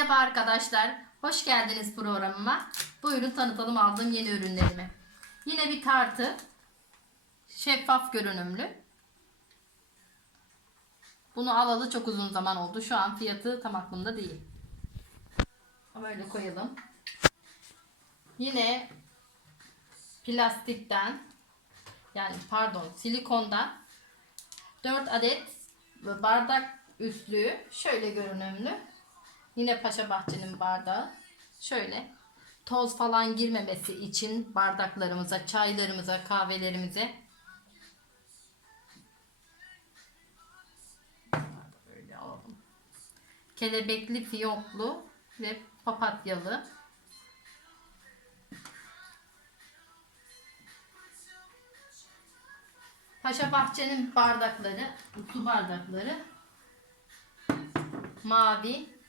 Merhaba arkadaşlar. Hoş geldiniz programıma. Buyurun tanıtalım aldığım yeni ürünlerimi. Yine bir tartı. Şeffaf görünümlü. Bunu alalı çok uzun zaman oldu. Şu an fiyatı tam aklımda değil. Ama öyle koyalım. Yine plastikten yani pardon silikondan 4 adet bardak üstlüğü şöyle görünümlü. Yine Paşa Bahçe'nin bardağı. Şöyle toz falan girmemesi için bardaklarımıza, çaylarımıza, kahvelerimize böyle alalım. Kelebekli, fiyonklu ve papatyalı. Paşa Bahçe'nin bardakları, su bardakları mavi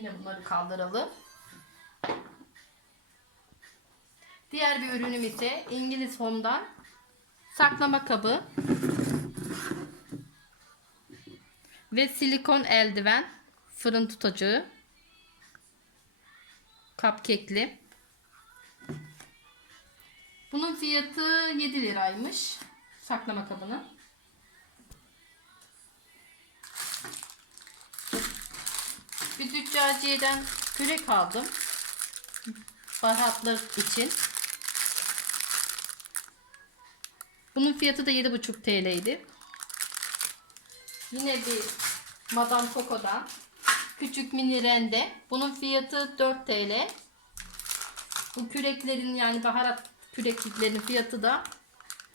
Yine bunları kaldıralım. Diğer bir ürünüm ise İngiliz Home'dan saklama kabı ve silikon eldiven fırın tutacağı cupcake'li. Bunun fiyatı 7 liraymış. Saklama kabının. Bir züccaciyeden kürek aldım. Baharatlar için. Bunun fiyatı da 7,5 TL'ydi. Yine bir Madame Coco'dan küçük mini rende. Bunun fiyatı 4 TL. Bu küreklerin yani baharat kürekliklerin fiyatı da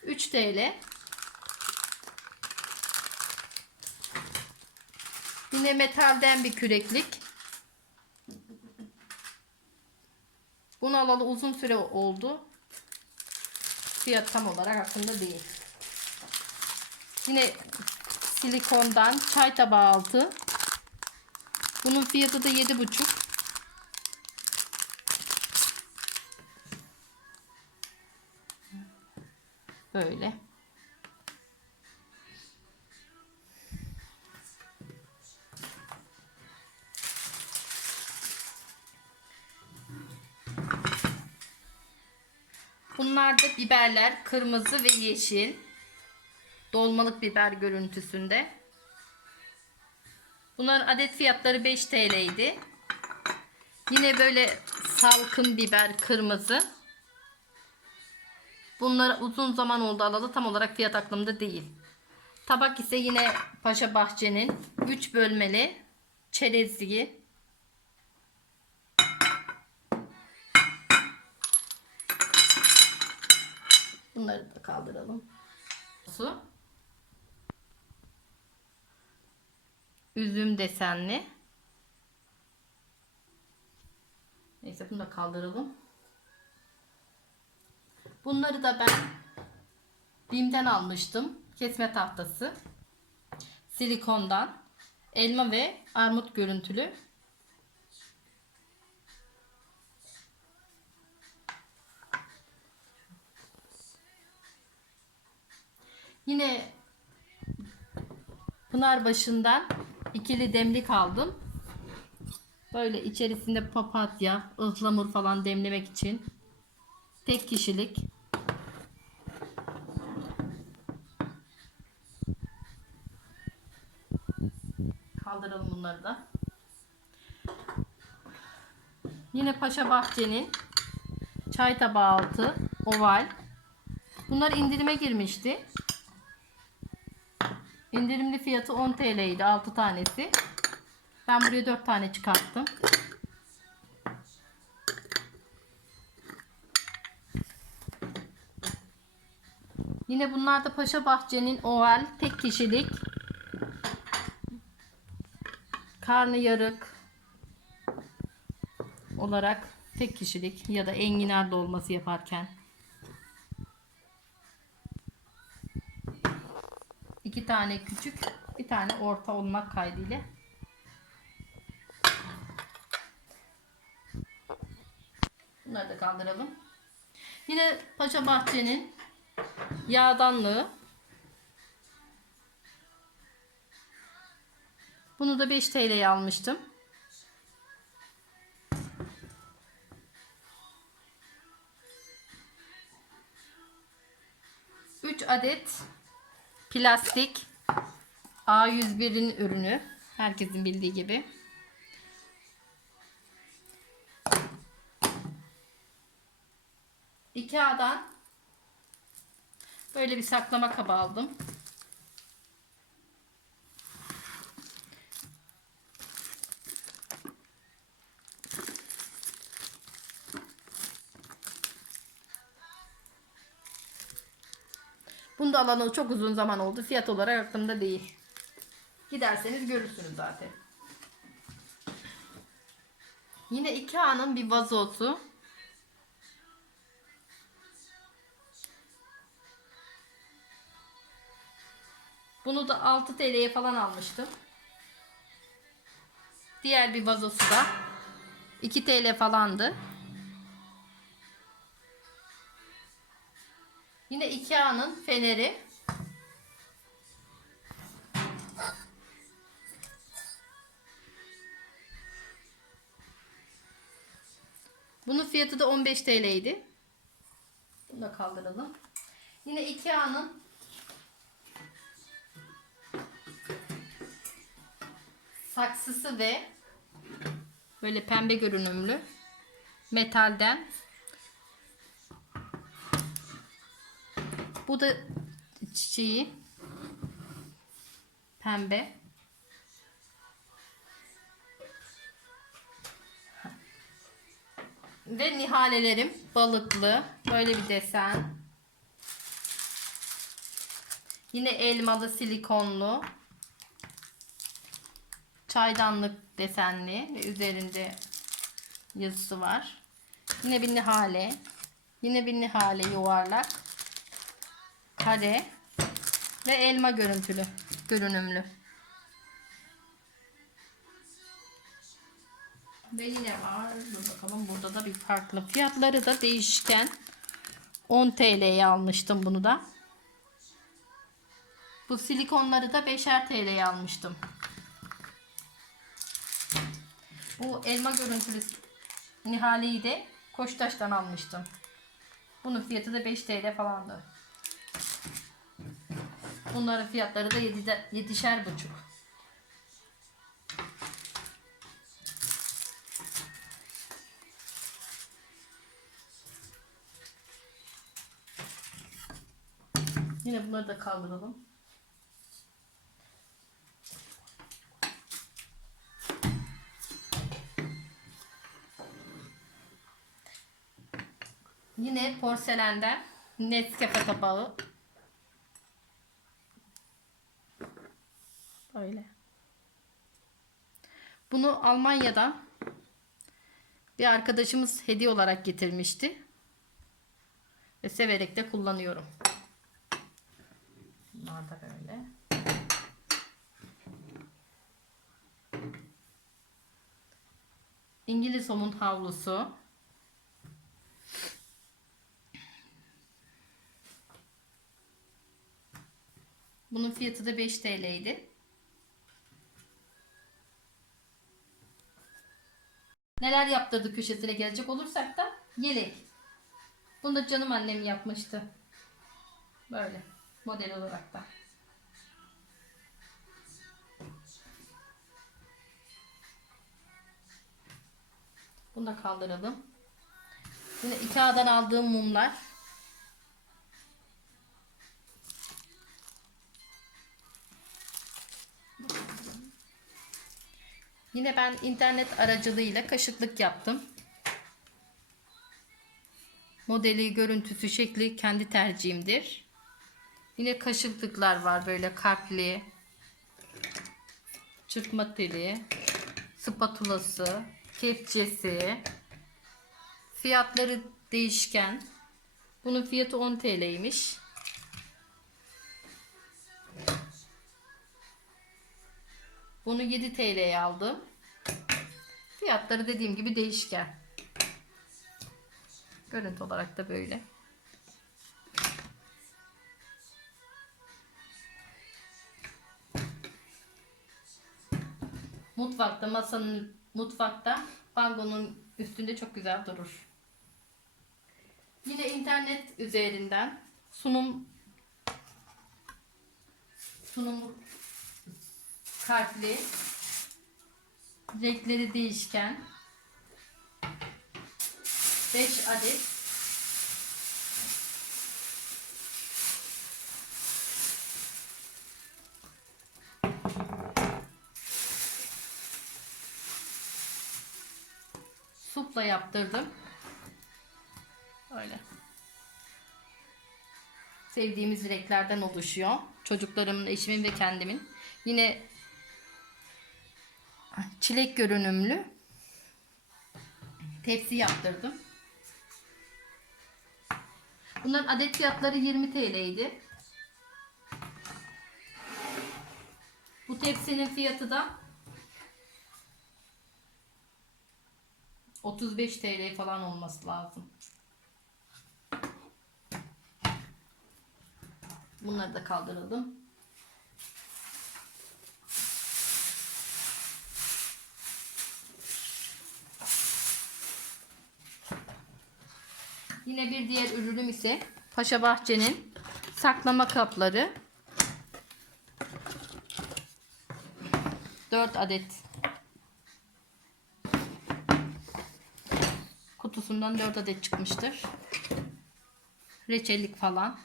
3 TL. Yine metalden bir küreklik. Bunu alalı uzun süre oldu. Fiyat tam olarak aklımda değil. Yine silikondan çay tabağı altı. Bunun fiyatı da 7,5. Böyle. Bunlar da biberler kırmızı ve yeşil. Dolmalık biber görüntüsünde. Bunların adet fiyatları 5 TL idi. Yine böyle salkım biber kırmızı. Bunlar uzun zaman oldu alalı tam olarak fiyat aklımda değil. Tabak ise yine Paşa Bahçe'nin 3 bölmeli çerezliği. Bunları da kaldıralım. Su. Üzüm desenli. Neyse bunu da kaldıralım. Bunları da ben Bim'den almıştım. Kesme tahtası. Silikondan. Elma ve armut görüntülü. Yine Pınarbaşı'ndan ikili demlik aldım. Böyle içerisinde papatya, ıhlamur falan demlemek için. Tek kişilik. Kaldıralım bunları da. Yine Paşa Bahçe'nin çay tabağı altı oval. Bunlar indirime girmişti. İndirimli fiyatı 10 TL idi 6 tanesi. Ben buraya 4 tane çıkarttım. Yine bunlar da Paşa Bahçe'nin oval tek kişilik karnı yarık olarak tek kişilik ya da enginar dolması yaparken iki tane küçük bir tane orta olmak kaydıyla bunları da kaldıralım yine Paşa Bahçe'nin Yağdanlığı. Bunu da 5 TL'ye almıştım. Üç adet plastik A101'in ürünü. Herkesin bildiği gibi. Ikea'dan böyle bir saklama kabı aldım. Bunu da alalı çok uzun zaman oldu. Fiyat olarak aklımda değil. Giderseniz görürsünüz zaten. Yine Ikea'nın bir vazosu. Bunu da 6 TL'ye falan almıştım. Diğer bir vazosu da 2 TL falandı. Yine Ikea'nın feneri. Bunun fiyatı da 15 TL'ydi. Bunu da kaldıralım. Yine Ikea'nın saksısı ve böyle pembe görünümlü metalden bu da çiçeği pembe ve nihalelerim balıklı böyle bir desen yine elmalı silikonlu çaydanlık desenli ve üzerinde yazısı var. Yine bir nihale. Yine bir nihale yuvarlak. Kare. Ve elma görüntülü. Görünümlü. Ve yine var. Dur bakalım burada da bir farklı. Fiyatları da değişken. 10 TL'ye almıştım bunu da. Bu silikonları da 5'er TL'ye almıştım. Bu elma görüntülü Nihale'yi de Koçtaş'tan almıştım. Bunun fiyatı da 5 TL falandı. Bunların fiyatları da 7 7'şer buçuk. Yine bunları da kaldıralım. Yine porselenden Nescafe tabağı. Böyle. Bunu Almanya'dan bir arkadaşımız hediye olarak getirmişti. Ve severek de kullanıyorum. Bunlar da böyle. İngiliz somun havlusu. Bunun fiyatı da 5 TL'ydi. Neler yaptırdı köşesine gelecek olursak da yelek. Bunu da canım annem yapmıştı. Böyle model olarak da. Bunu da kaldıralım. Yine Ikea'dan aldığım mumlar. Yine ben internet aracılığıyla kaşıklık yaptım. Modeli, görüntüsü, şekli kendi tercihimdir. Yine kaşıklıklar var böyle kalpli, çırpma teli, spatulası, kepçesi. Fiyatları değişken. Bunun fiyatı 10 TL'ymiş. Bunu 7 TL'ye aldım. Fiyatları dediğim gibi değişken. Görüntü olarak da böyle. Mutfakta masanın mutfakta bangonun üstünde çok güzel durur. Yine internet üzerinden sunum sunumluk kalpli renkleri değişken 5 adet supla yaptırdım. Öyle. Sevdiğimiz renklerden oluşuyor. Çocuklarımın, eşimin ve kendimin. Yine çilek görünümlü tepsi yaptırdım. Bunların adet fiyatları 20 TL idi. Bu tepsinin fiyatı da 35 TL falan olması lazım. Bunları da kaldıralım. Yine bir diğer ürünüm ise Paşa Bahçe'nin saklama kapları. 4 adet kutusundan 4 adet çıkmıştır. Reçellik falan.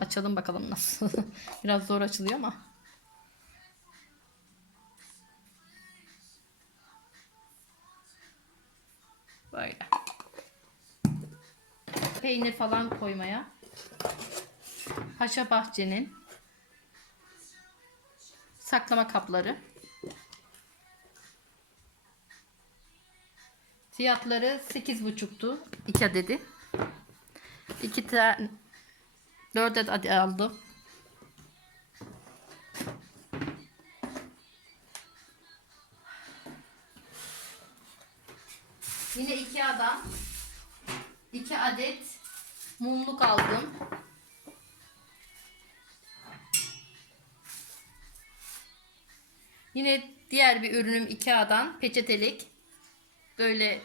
Açalım bakalım nasıl. Biraz zor açılıyor ama. Peynir falan koymaya. Paşa Bahçe'nin saklama kapları. Fiyatları 8,5'tu. 2 adedi. 2 tane 4 adet aldım. Mumluk aldım. Yine diğer bir ürünüm Ikea'dan peçetelik. Böyle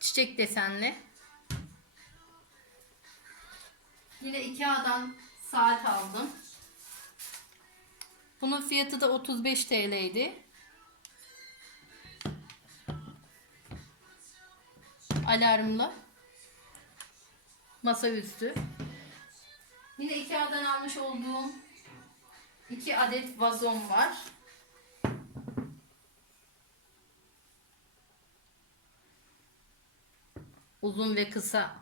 çiçek desenli. Yine Ikea'dan saat aldım. Bunun fiyatı da 35 TL idi. Alarmlı. Masaüstü. Yine Ikea'dan almış olduğum iki adet vazom var. Uzun ve kısa.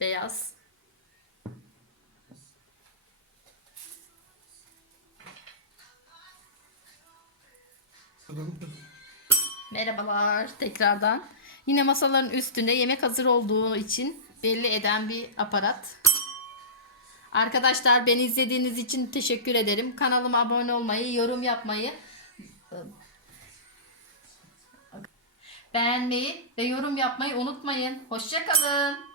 Beyaz. Merhabalar tekrardan. Yine masaların üstünde yemek hazır olduğu için belli eden bir aparat. Arkadaşlar beni izlediğiniz için teşekkür ederim. Kanalıma abone olmayı, yorum yapmayı, beğenmeyi ve yorum yapmayı unutmayın. Hoşçakalın.